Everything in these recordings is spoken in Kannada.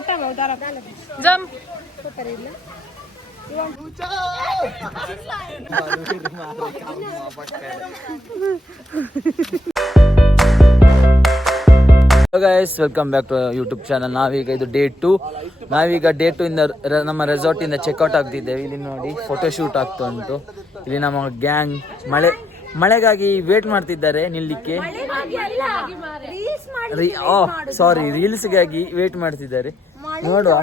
Jump. Hello guys, welcome back to our YouTube channel. ನಾವೀಗ ಇದು ಡೇ 2. ನಾವೀಗ ಡೇ 2 ಇಂದ ನಮ್ಮ ರೆಸಾರ್ಟ್ ಇಂದ ಚೆಕ್ಔಟ್ ಆಗ್ತಿದ್ದೇವೆ. ಇಲ್ಲಿ ನೋಡಿ ಫೋಟೋ ಶೂಟ್ ಆಗ್ತಾ ಉಂಟು. ಇಲ್ಲಿ ನಮ್ಮ ಗ್ಯಾಂಗ್ ಮಳೆಗಾಗಿ ವೇಟ್ ಮಾಡ್ತಿದ್ದಾರೆ ನಿಲ್ಲಿಕ್ಕೆ. ರೀಲ್ಸ್ಗಾಗಿ ವೇಟ್ ಮಾಡ್ತಿದ್ದಾರೆ. ನೋಡುವ,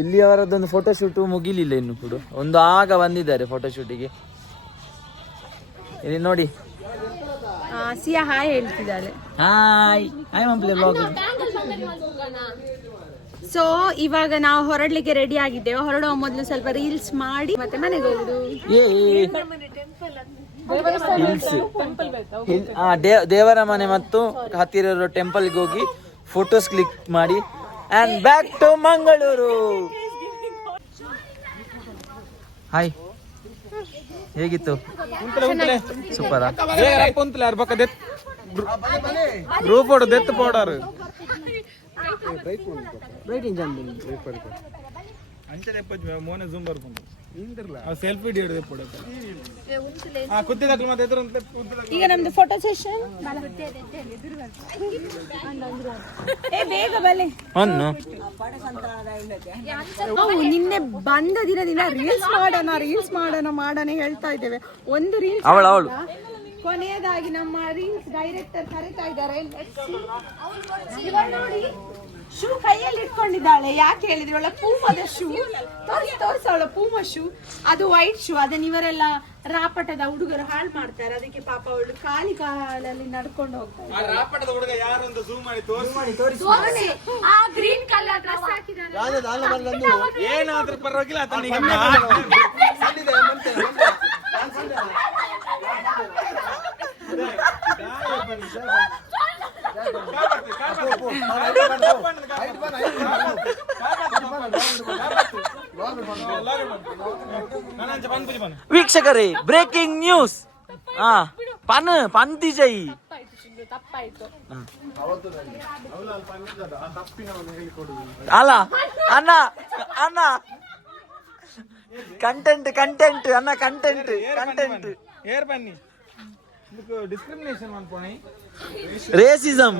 ಇಲ್ಲಿ ಅವರದ್ದೊಂದು ಫೋಟೋ ಶೂಟ್ ಮುಗಿಲಿಲ್ಲ ಇನ್ನು ಕೂಡ. ಒಂದು ಆಗ ಬಂದಿದ್ದಾರೆ ಫೋಟೋ ಶೂಟಿಗೆ. ಇಲ್ಲಿ ನೋಡಿ, ಸಿಯಾ ಹಾಯ್ ಹೇಳ್ತಿದ್ದಾಳೆ. ಹಾಯ್ ಮಂಪ್ಲೆ ಬ್ಲಾಗ್. ಸೊ ಇವಾಗ ನಾವು ಹೊರಡ್ಲಿಕ್ಕೆ ರೆಡಿ ಆಗಿದ್ದೇವೆ. ಹೊರಡುವ ಮೊದಲು ಸ್ವಲ್ಪ ರೀಲ್ಸ್ ಮಾಡಿ ಮತ್ತೆ ಮನೆಗೆ ಹೋಗುದು. ದೇವರ ಮನೆ ಮತ್ತು ಹತ್ತಿರ ಇರೋ ಟೆಂಪಲ್ಗೆ ಹೋಗಿ ಫೋಟೋಸ್ ಕ್ಲಿಕ್ ಮಾಡಿ and back to Mangaluru. Hi, ಹೇಗಿತ್ತು? ಸೂಪರ್. ಗ್ರೂಪ್ ದೆತ್ ಪೌಡರ್ ಮೋನೆ ಜೂಮ್ ಬರ್ಕೊಂಡು ಸೆಲ್ಫಿ ಈಗ ನಮ್ದು ಫೋಟೋ ಸೆಷನ್ ಬೇಗ ಬಲೆ. ನಾವು ನಿನ್ನೆ ಬಂದ ದಿನದಿಂದ ರೀಲ್ಸ್ ಮಾಡೋಣ ಹೇಳ್ತಾ ಇದ್ದೇವೆ. ಒಂದು ರೀಲ್ಸ್ ಕೊನೆಯದಾಗಿ ನಮ್ಮ ರೀಲ್ಸ್ ಡೈರೆಕ್ಟರ್ ಕರೀತಾ ಇದ್ದಾರೆ. ನೋಡಿ, ಶೂ ಕೈಯಲ್ಲಿ ಇಟ್ಕೊಂಡಿದ್ದಾಳೆ. ಯಾಕೆ ಹೇಳಿದ್ರೆ ಅವಳ ಪೂಮದ ಶೂ ತೋರಿಸ, ಅವಳ ಪೂಮ ಶೂ ಅದು ವೈಟ್ ಶೂ. ಅದನ್ನ ಇವರೆಲ್ಲ ರಾಪಟದ ಹುಡುಗರು ಹಾಳು ಮಾಡ್ತಾರೆ. ಅದಕ್ಕೆ ಪಾಪ ಅವಳು ಕಾಲಲ್ಲಿ ನಡ್ಕೊಂಡು ಹೋಗ್ತಾರೆ. ಆ ಗ್ರೀನ್ ಕಲರ್ ಡ್ರೆಸ್ ಹಾಕಿದಾರೆ. ಏನಾದ್ರೂ ಪರವಾಗಿಲ್ಲ. ವೀಕ್ಷಕರೇ, ಬ್ರೇಕಿಂಗ್ ನ್ಯೂಸ್. ಪಂತಿ ಜೈ ಅಲ್ಲ ಅಣ್ಣ ಕಂಟೆಂಟ್ ಅಣ್ಣ ಕಂಟೆಂಟ್ ಏರ್ ಬನ್ನಿ. ಡಿಸ್ಕ್ರಿಮಿನೇಷನ್ ಮಾಡ್ಕೊಣಿ. ರೇಸಿಸಮ್.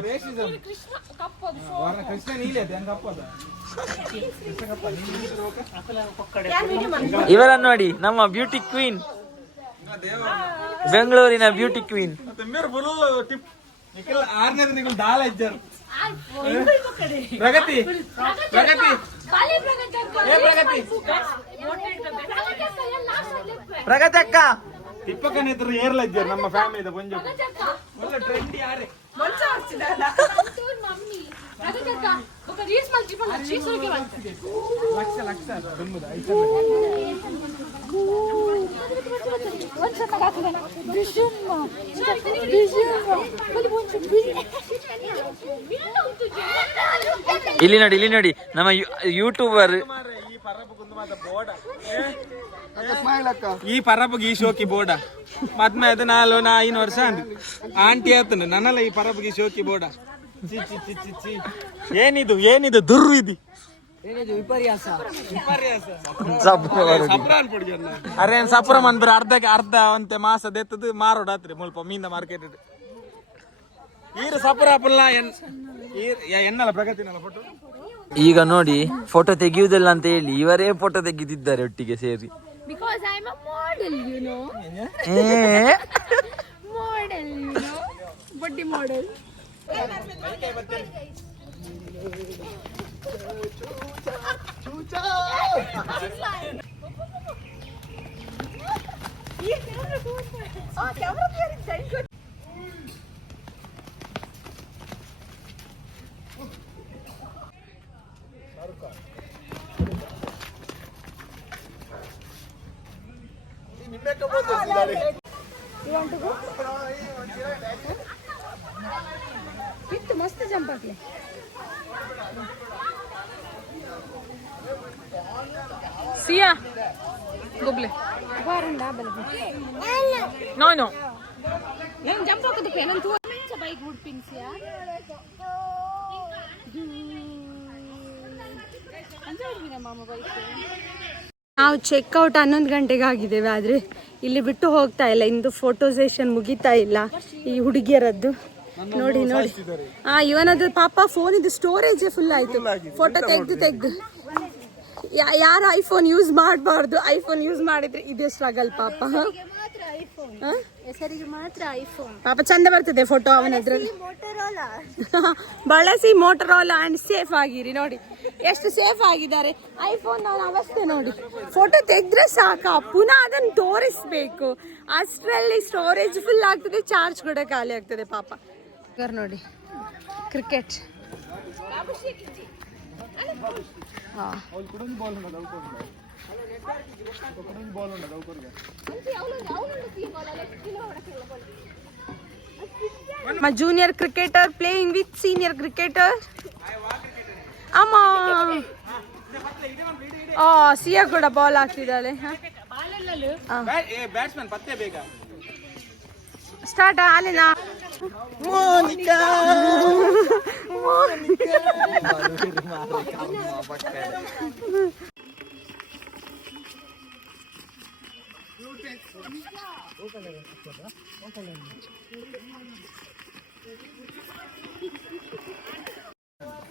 ಇವರನ್ನು ನೋಡಿ, ನಮ್ಮ ಬ್ಯೂಟಿ ಕ್ವೀನ್, ಬೆಂಗಳೂರಿನ ಬ್ಯೂಟಿ ಕ್ವೀನ್. ಪ್ರಗತಿ ಅಕ್ಕ ತಿಪ್ಪಕ್ಕನೇತ್ರ ಏರ್ಲಜ್ಜರ್ ನಮ್ಮ ಫ್ಯಾಮಿಲಿ ಪಂಜ ಒಳ್ಳೆ ಟ್ರೆಂಡ್ ಯಾರೇ ಲಕ್ಷ ತುಂಬುದು ಇಲ್ಲಿ ನೋಡಿ ನಮ್ಮ ಯೂಟ್ಯೂಬರ್ ಈ ಪರಬಗೆ ಈ ಶೋಕಿ ಬೋಡ ಮದ್ಮೆ ಅದು 4-5 ವರ್ಷ ಅಂದ್ ಆಂಟಿ ಆತನು ನನ್ನಲ್ಲ ಈ ಪರಬಗೆ ಶೋಕಿ ಬೋಡ. ಏನಿದು ದುರ್ರು ಇದು ಅರೆ ಸಪ್ರ ಮಂದ್ರ ಅರ್ಧ ಒಂತೆ ಮಾಸ ದೆತ್ತದು ಮಾರೋಡಾತ್ರಿ ಮುಲ್ಪ ಮೀನ ಮಾರ್ಕೆಟ್ ಈರು ಸಪ್ರ ಅಪ್ಪಲ್ಲ ಎನ್ನಲ್ಲ ಪ್ರಗತಿನಲ್ಲ ಫೋಟೋ. ಈಗ ನೋಡಿ, ಫೋಟೋ ತೆಗೆಯುವುದಿಲ್ಲ ಅಂತ ಹೇಳಿ ಇವರೇ ಫೋಟೋ ತೆಗೆದಿದ್ದಾರೆ ಒಟ್ಟಿಗೆ ಸೇರಿ. Because I'm a model, you know. Model, you know. Body model. You want to go? It's must jump ಆಗ್ಲಿ. Sia, goble. ಬಾರಂಡ ಬಲ. No. ಏನು ಜಂಪ್ ಹಾಕೋದು ಪೇನಂತ ಮಂಚ ಬೈಕ್ ವುಡ್ ಪಿನ್ಸ್ ಯಾ. ನಾವು ಚೆಕ್ಔಟ್ 11 ಗಂಟೆಗೆ ಆಗಿದ್ದೇವೆ, ಆದರೆ ಇಲ್ಲಿ ಬಿಟ್ಟು ಹೋಗ್ತಾ ಇಲ್ಲ. ಇಂದು ಫೋಟೋ ಸೆಷನ್ ಮುಗಿತಾ ಇಲ್ಲ ಈ ಹುಡುಗಿಯರದ್ದು. ನೋಡಿ ನೋಡಿ, ಇವನದ್ದು ಪಾಪ ಫೋನ್ ಇದು ಸ್ಟೋರೇಜ್ ಫುಲ್ ಆಯ್ತು. ಫೋಟೋ ತೆಗ್ದು ಯಾರು ಐಫೋನ್ ಯೂಸ್ ಮಾಡಬಾರ್ದು, ಐಫೋನ್ ಯೂಸ್ ಮಾಡಿದ್ರೆ ಇದೇ ಸ್ಟ್ರಗಲ್ ಪಾಪ. ಹೆಸರಿಗೆ ಮಾತ್ರ ಐಫೋನ್. ಪಾಪ ಚಂದ ಬರ್ತದೆ ಫೋಟೋ ಅವನದ್ರಲ್ಲಿ. ಬಳಸಿ ಮೋಟರೋಲಾ ಅಂಡ್ ಸೇಫ್ ಆಗಿರಿ. ನೋಡಿ ಎಷ್ಟು ಸೇಫ್ ಆಗಿದ್ದಾರೆ. ಐಫೋನ್ ಅವನ ಅವಸ್ಥೆ ನೋಡಿ, ಫೋಟೋ ತೆಗೆದ್ರೆ ಸಾಕ, ಪುನಃ ಅದನ್ನು ತೋರಿಸ್ಬೇಕು. ಅಷ್ಟರಲ್ಲಿ ಸ್ಟೋರೇಜ್ ಫುಲ್ ಆಗ್ತದೆ, ಚಾರ್ಜ್ ಕೂಡ ಖಾಲಿ ಆಗ್ತದೆ ಪಾಪ. ನೋಡಿ cricket. My junior cricketer playing with senior cricketer. Amma. ಸಿಯಾ ಕೂಡ ಬಾಲ್ ಹಾಕ್ತಿದ್ದಾಳೆ. ಬ್ಯಾಟ್ಸ್ಮನ್ ಪತ್ತೆ ಬೇಕಾ? ಸ್ಟಾರ್ಟ್ ಅಲ್ಲಿನ ಮೋನಿಕಾ.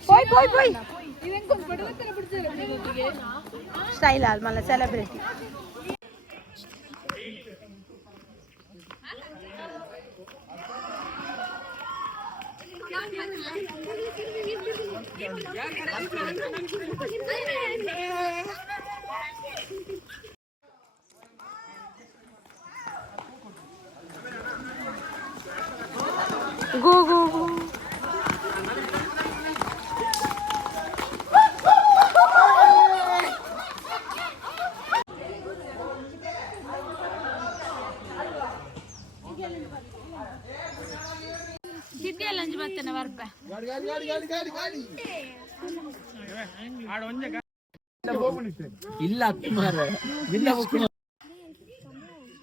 పోయి స్టైల్ అది మళ్ళీ celebrity. Go.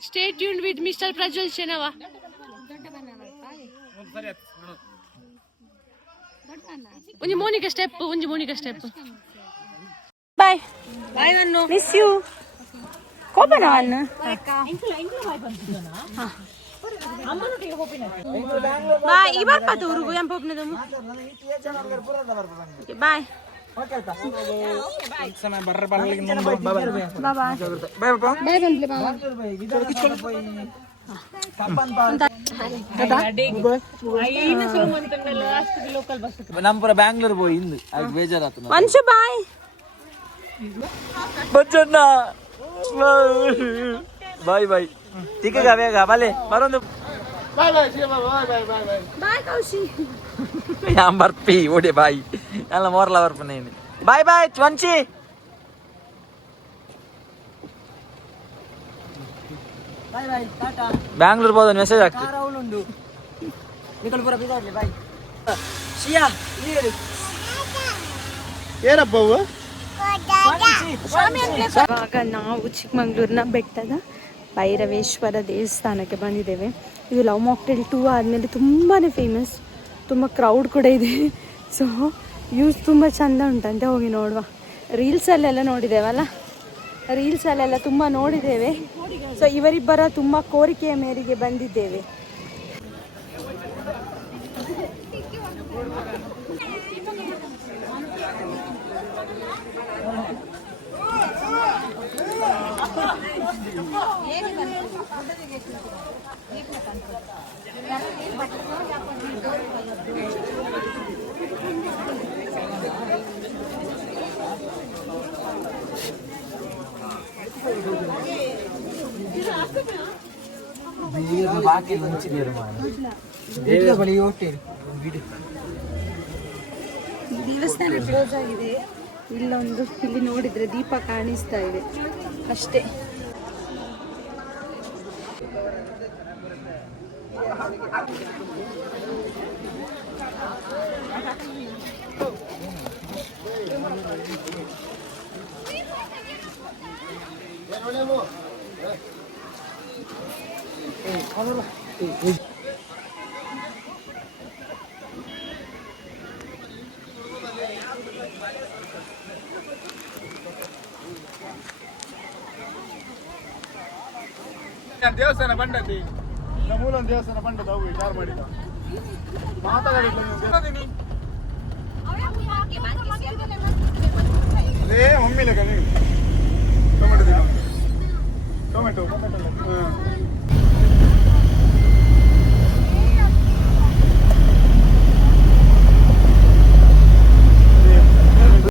Stay tuned with Mr. Prajwal Shenava. ಒಂಜಿ ಮೋನಿಕಾ ಸ್ಟೆಪ್. ಬಾಯ್ ನಾನು ಮಿಸ್ ಯು. ಕೋಪನ ಅನ್ನು ಬಾಯ್ ಈ ಬರ್ಪತ್ತು ಊರುಗು ಎಂಪ ಒಪ್ನದು. ಬಾಯ್ ನಮ್ಮಪುರ ಬ್ಯಾಂಗ್ಳೂರ್ போய் ಇಂದು ಅದು ಬೇಜಾರಾತು. ವಂಶು ಬಾಯ್. ಬಚ್ಚಣ್ಣ ಬಾಯ್ ತಿಕ್ಕಗ ಬೇಗ ಬಲೆ ಬರೋದು. ಬಾಯ್ ಕೌಶಿ. ഞാൻ ಬರ್ಪಿ ಓಡಿ ಬಾಯ್ ಎಲ್ಲ ಮೋರ್ಲ ಬರ್ಪನೇನು. ಬಾಯ್ ವಂಚಿ. ಬ್ಯಾಂಗ್ಳೂರ್ ಹೋದ ಮೆಸೇಜ್ ಆಗ್ತದೆ. ಇವಾಗ ನಾವು ಚಿಕ್ಕಮಂಗ್ಳೂರಿನ ಬೆಟ್ಟದ ಭೈರವೇಶ್ವರ ದೇವಸ್ಥಾನಕ್ಕೆ ಬಂದಿದ್ದೇವೆ. ಇದು ಲವ್ ಮಾಕ್ಟೇಲ್ 2 ಆದಮೇಲೆ ತುಂಬಾ ಫೇಮಸ್, ತುಂಬ ಕ್ರೌಡ್ ಕೂಡ ಇದೆ. ಸೊ ವ್ಯೂಸ್ ತುಂಬ ಚೆಂದ ಉಂಟಂತೆ, ಹೋಗಿ ನೋಡುವ. ರೀಲ್ಸಲ್ಲೆಲ್ಲ ನೋಡಿದ್ದೇವಲ್ಲ, ರೀಲ್ಸಲ್ಲೆಲ್ಲ ತುಂಬ ನೋಡಿದ್ದೇವೆ. ಸೊ ಇವರಿಬ್ಬರ ತುಂಬ ಕೋರಿಕೆಯ ಮೇರೆಗೆ ಬಂದಿದ್ದೇವೆ. ದೇವಸ್ಥಾನ ಕ್ಲೋಸ್ ಆಗಿದೆ. ಇಲ್ಲಿ ನೋಡಿದ್ರೆ ದೀಪ ಕಾಣಿಸ್ತಾ ಇದೆ ಅಷ್ಟೇ. ದೇವಸ್ಥಾನ ಬಂಡತಿ ಮೂಲ ದೇವಸ್ಥಾನ ಬಂಡದ ಅವು ಯಾರು ಮಾಡಿದ ಮಾತಾಡಿಲ್ಲ ಅದೇ ಒಮ್ಮಿಲ್ಲ ಟೊಮೆಟೊ ಟೊಮೆಟೊ